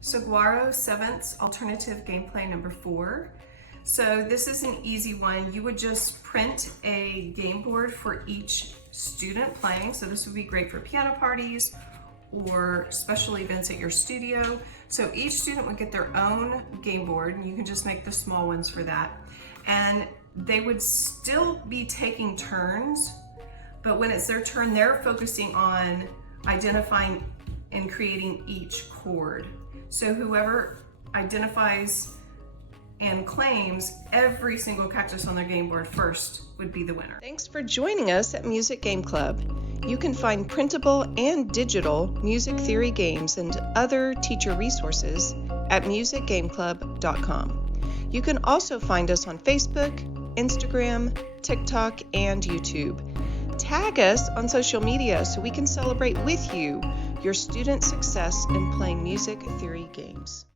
Saguaro Sevenths Alternative Gameplay number 4. So this is an easy one. You would just print a game board for each student playing. So this would be great for piano parties or special events at your studio. So each student would get their own game board, and you can just make the small ones for that. And they would still be taking turns, but when it's their turn, they're focusing on identifying and creating each chord. So whoever identifies and claims every single cactus on their game board first would be the winner. Thanks for joining us at Music Game Club. You can find printable and digital music theory games and other teacher resources at musicgameclub.com. You can also find us on Facebook, Instagram, TikTok, and YouTube. Tag us on social media so we can celebrate with you your student success in playing music theory games.